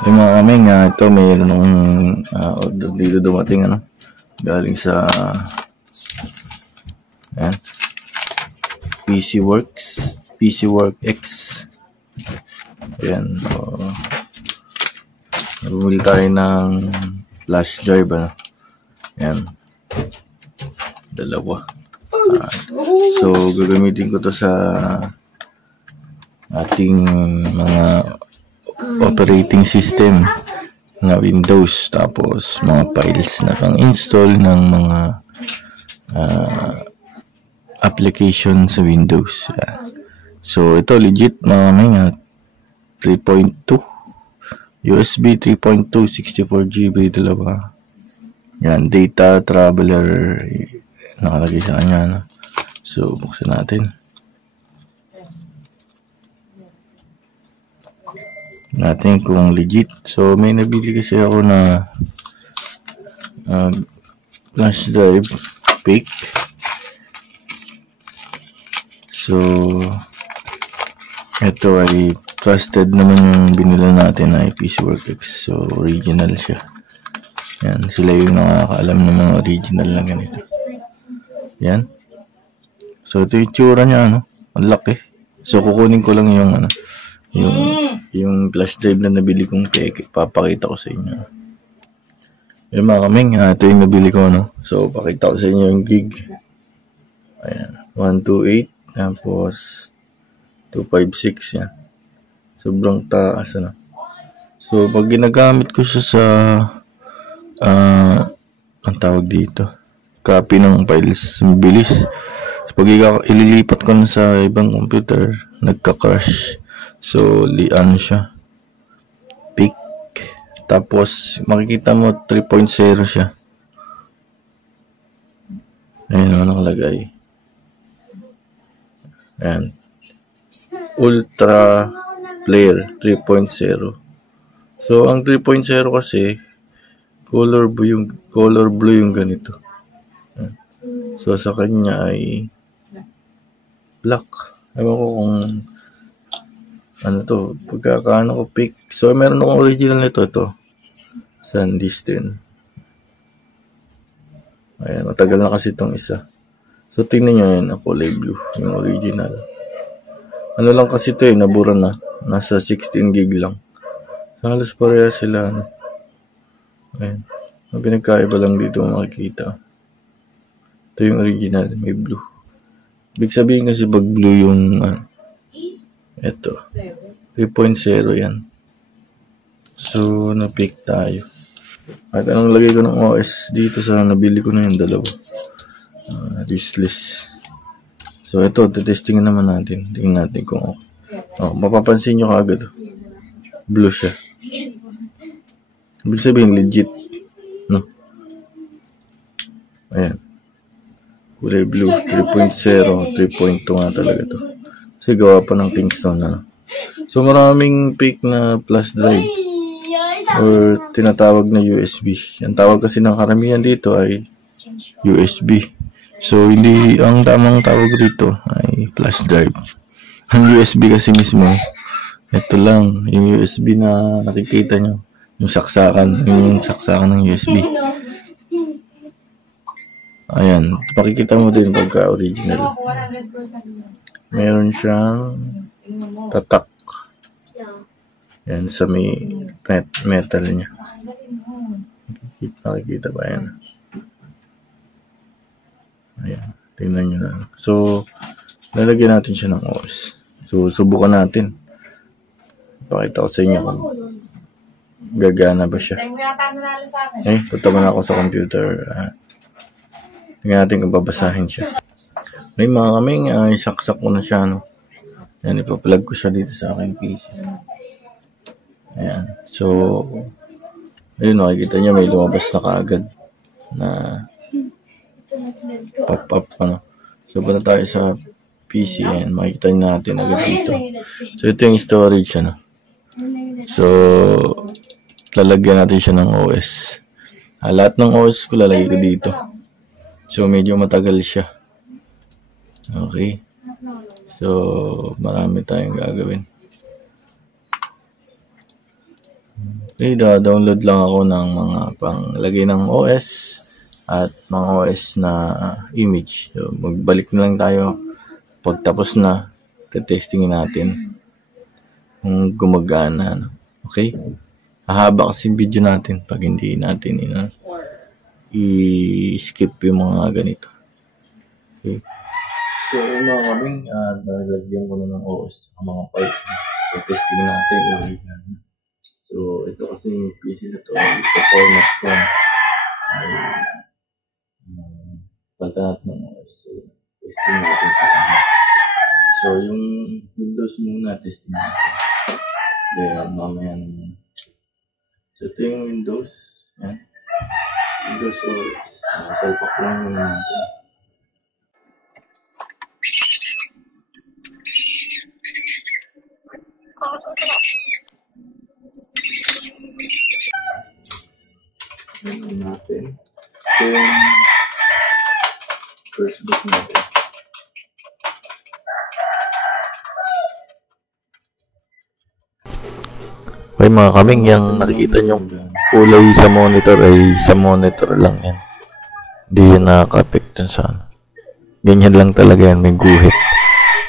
Yung mga kaming, ito mayroon nung order dito dumating, galing sa ayan, PC Work X. Ayan, so nabumili tayo ng flash drive, ayan, dalawa. So gagamitin ko to sa ating mga operating system na Windows, tapos mga files na pang-install ng mga application sa Windows. So ito legit mga 3.2 USB 3.2 64GB dalawa. Yan, data traveler nakalagay sa kanya. So buksan natin. Natin kung legit. So may nabili kasi ako na flash drive pick. So ito ay trusted naman yung binila natin na PC Work X. So original siya. Yan, sila yung nakakaalam ng mga original na ganito. Yan. So ito yung tsura niya, ang laki. So kukunin ko lang yung yung flash drive na nabili kong peke. Papakita ko sa inyo. Yung mga kaming, ito yung nabili ko, So pakita ko sa inyo yung gig. Ayan, 128 tapos 256 yan. Sobrang taas, So pag ginagamit ko siya sa ang tawag dito, copy ng files, mabilis. So, pag ililipat ko na sa ibang computer, nagka-crash. So siya, pick. Tapos makikita mo 3.0 siya. Ayun, nakalagay. Ayan, Ultra Player 3.0. So ang 3.0 kasi color blue yung ganito. So sa kanya ay black. Ewan ko kung pagkakaano ko pick. So meron akong original nito, SanDisk din. Ayan, matagal na kasi itong isa. So tingnan nyo yan, kulay blue, yung original. Ano lang kasi ito nabura na. Nasa 16 gig lang. Halos pareha sila. Ayan. Ang pinagkaiba lang dito makikita. Ito yung original, may blue. Ibig sabihin kasi pag blue yung ito. 3.0 yan. So, na-pick tayo. At anong lagay ko ng OS dito sa nabili ko na yung dalawa. This list. So, ito, testingin naman natin. Tingnan natin kung mapapansin nyo kaagad. Blue siya. Ibig sabihin, legit. Ayan. Kulay blue. 3.0. 3.2 nga talaga to. Kasi gawa pa ng Kingston, So, maraming pick na flash drive. Or tinatawag na USB. Ang tawag kasi ng karamihan dito ay USB. So, hindi ang tamang tawag dito ay flash drive. Ang USB kasi mismo, ito lang, yung USB na nakikita nyo. Yung saksakan ng USB. Ayan, makikita mo din pagka original. Meron siyang tatak. Yan sa may metal niya. Nakikita ba yan? Ayan, tingnan nyo na. So, lalagyan natin siya ng OS. So, subukan natin. Pakita ko sa inyo kung gagana ba siya. Punta muna ako sa computer. Tingnan natin kung babasahin siya. May mga kaming, isaksak ko na siya, Yan, ipa-plug ko siya dito sa aking PC. Ayan. So, ayun, makikita niya may lumabas na kaagad na pop-up, So, punta tayo sa PC. Ayan, makikita natin agad dito. So, ito yung storage, So, lalagyan natin siya ng OS. Lahat ng OS ko lalagay ko dito. So, medyo matagal siya. Okay. So, marami tayong gagawin. download lang ako ng mga panglagay ng OS at mga OS na image. So, magbalik na lang tayo pagtapos na, testingin natin kung gumagana. Okay? Hahaba kasi yung video natin pag hindi natin i-skip yung mga ganito. Okay? So, mga kaming, nalagyan ko na ng OS ang mga files. So, testing natin. So, ito kasi yung PC na to. Ito format ko. Palta natin ng OS. So, testing natin sa kanya. So, yung Windows muna, testing natin. Then, mamaya naman. So, ito yung Windows. Yan. Windows OS. Salpak lang muna natin. Yan natin. Then, first boot natin. Okay mga kaming, yung nakikita nyo kulay sa monitor ay sa monitor lang yan. Hindi yan nakaka-affect sa ano. Ganyan lang talaga yan, may guhit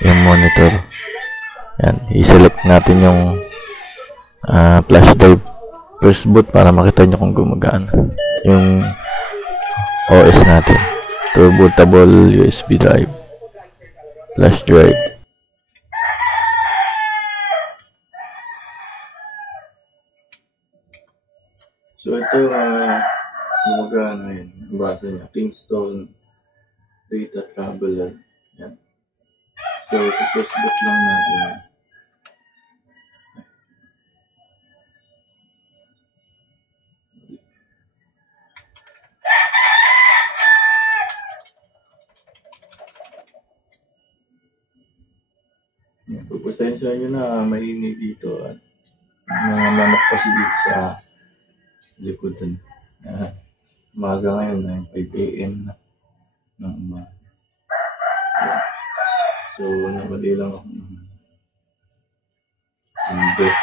yung monitor. Yan, i-select natin yung flash drive first boot para makita nyo kung gumagana yung OS natin. To bootable USB drive, flash drive. So ito gumagana yun. Ang basa niya, Kingston Data Traveler. Yan. So ito first boot lang natin yan. Pagpasensya nyo na maingay dito at mga manok kasi dito sa likodan. Umaga ngayon ay 5 AM na ng umaga. So, namali lang ako ng bed.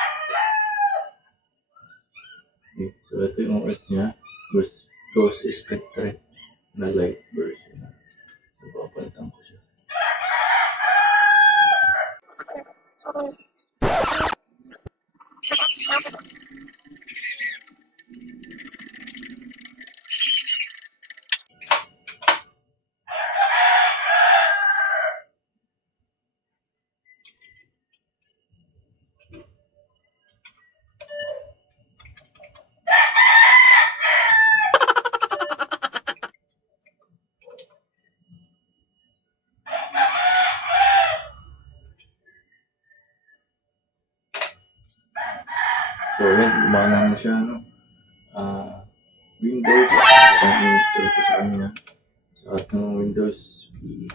Okay. So, ito yung OS niya. Ghost Spectre na light version. So, papalitan ko siya. So, yan, gumana na siya, no? Windows, ang-install ko sa kanya. At ng Windows PE.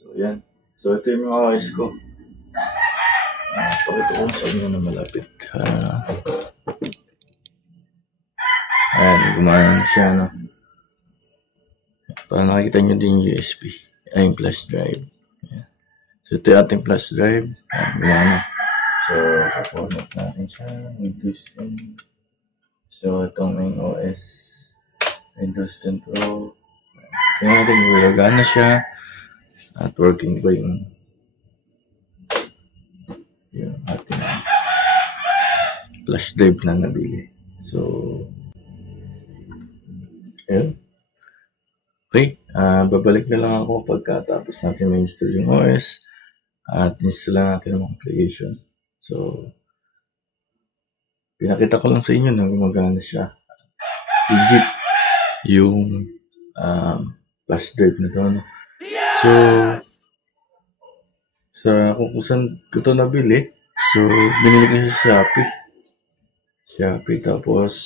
So, yan. So, ito yung mga OS ko. Pakita ko sa inyo na malapit. Ayan, gumana na siya, no? Para nakikita nyo din yung USB. Ay, yung flash drive. Ayan. So, ito yung ating flash drive. Ayan, gumana. So, format natin siya. Windows 10. So, itong main OS. Windows 10 Pro. Tingnan natin, gumagana siya. At working ba yung ating flash drive na nabili. So, ayun. Okay. Babalik na lang ako pagkatapos natin ma-install yung OS. At install lang natin ang application. So, pinakita ko lang sa inyo na gumagana siya. Legit yung flash drive na to. No? So, kung saan ko ito nabili, so, binili ko sa Shopee. Tapos,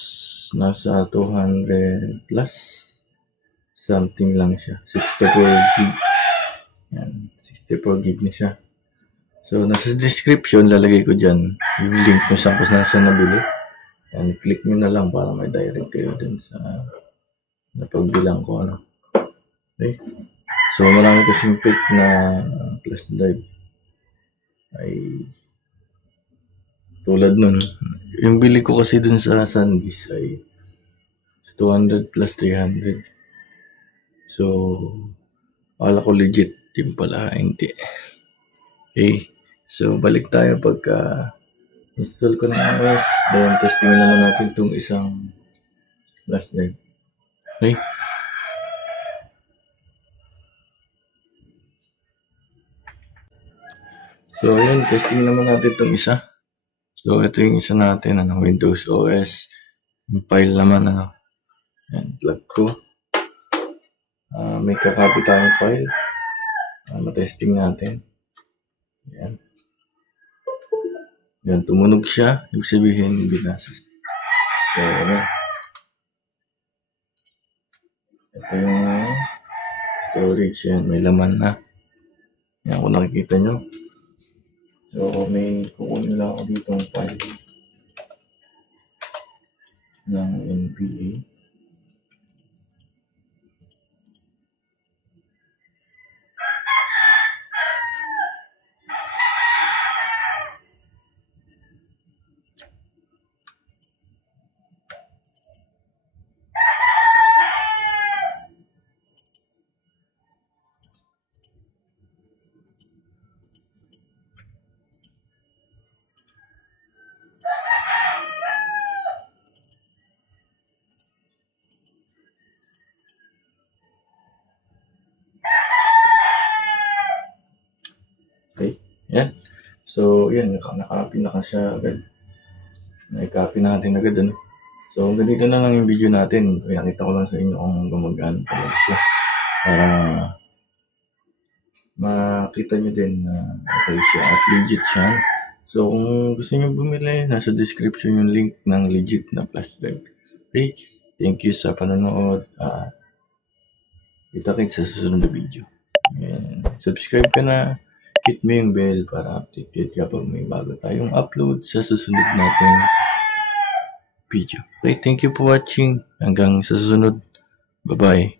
nasa 200 plus something lang siya. 64 gig. Yan, 64 gig na siya. So, nasa description, lalagay ko dyan yung link kung saan ko siya nabili. Yan, click nyo na lang para may direct kayo din sa napagbilang ko. Ano. Okay? So, marami kasing pick na flash drive. Ay, tulad nun, yung bili ko kasi dun sa Sandisk ay 200 plus 300. So, akala ko legit. Yung pala, hindi. Okay. So, balik tayo pagka install ko ng OS. Then, testing naman natin itong isang flash drive. Okay. So, yun. Testing naman natin itong isa. So, ito yung isa natin. Windows OS. Yung file naman. Yan, plug ko. May kakopy tayong file. Matesting natin. Yan. Yan, tumunog siya. Ibig sabihin, binasa. So, yan. Ito yung storage. Yan, may laman na. Yan, kung nakikita nyo. So, may kukunin lang ako dito ang file ng NVA. Okay, yan. So, yan, nakapin na siya agad. Nakikopy natin agad, ano. So, ganito na lang yung video natin. Nakita ko lang sa inyo kung gumagana talaga siya. Para makita nyo din na okay siya at legit siya. So, kung gusto nyo bumili, nasa description yung link ng legit na flash drive. Okay, thank you sa panonood. Kita-kits sa susunod na video. And subscribe ka na. Hit mo yung bell para updated kapag may bago tayong upload sa susunod nating video. Okay, thank you for watching. Hanggang sa susunod. Bye-bye.